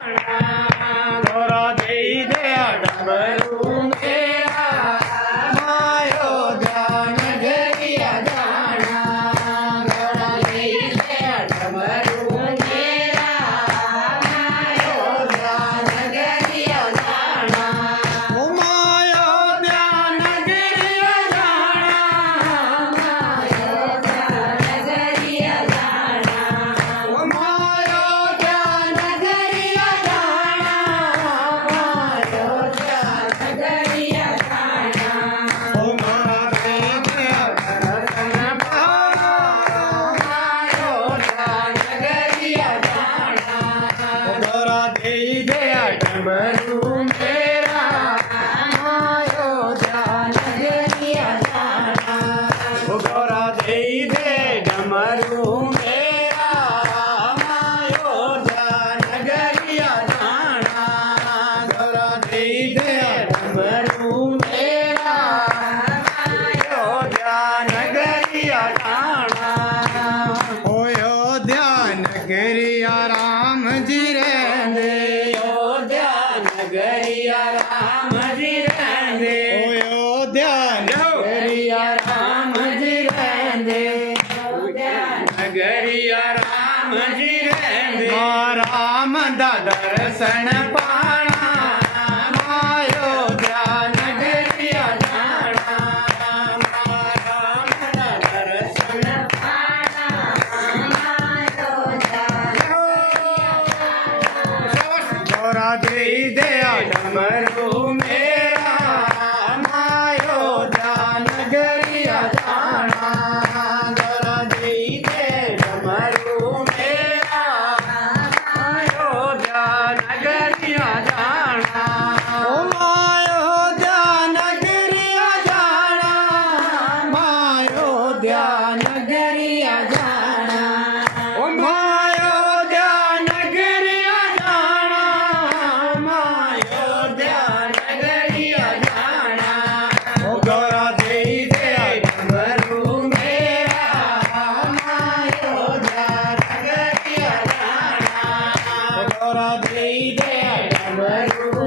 ગોરા દઈ દે ડમરું મેરા માયો ધ્યાન ઘરિયા જાણા ગોરા દઈ દે ડમરું મેરા માયો ધ્યાન ઘરિયા જાણા ઓ માયો ધ્યાન ઘરિયા જાણા માયો ધ્યાન ઘરિયા જાણા ઓ માયો ધ્યાન ઘરિયા ડમરું મેરા માયો ધ્યાન ઘરિયા જાણા ગોરા દઈ દે ડમરું મેરા માયો ધ્યાન ઘરિયા જાણા ગોરા દઈ દે ડમરું મેરા માયો ધ્યાન ઘરિયા જાણા હોયો ધ્યાન ઘરિયા રામજી રે ગરિયા રામજી રહેંદે ઓયો ધ્યાન ગરિયા રામજી રહેંદે ગરિયા રામજી રહેંદે રામ દર્શન પાણા માયો ધ્યાન ગરિયા જાણા રામ દર્શન પાણા માયો ધ્યાન ગોરા દઈ દે ડમરું મેરા માયો ધ્યાન ઘરિયા જાણા ગોરા દઈ દે ડમરું મેરા માયો ધ્યાન ઘરિયા જાણા ઓ માયો ધ્યાન ઘરિયા જાણા માયો ધ્યાન ઘરિયા જાણા ઓ માયો ધ્યાન ઘરિયા જાણા માયો ધ્યાન ઘરિયા જાણા ઓ ગોરા દઈ દે ડમરું મેરા માયો ધ્યાન ઘરિયા જાણા ગોરા દઈ દે ડમરું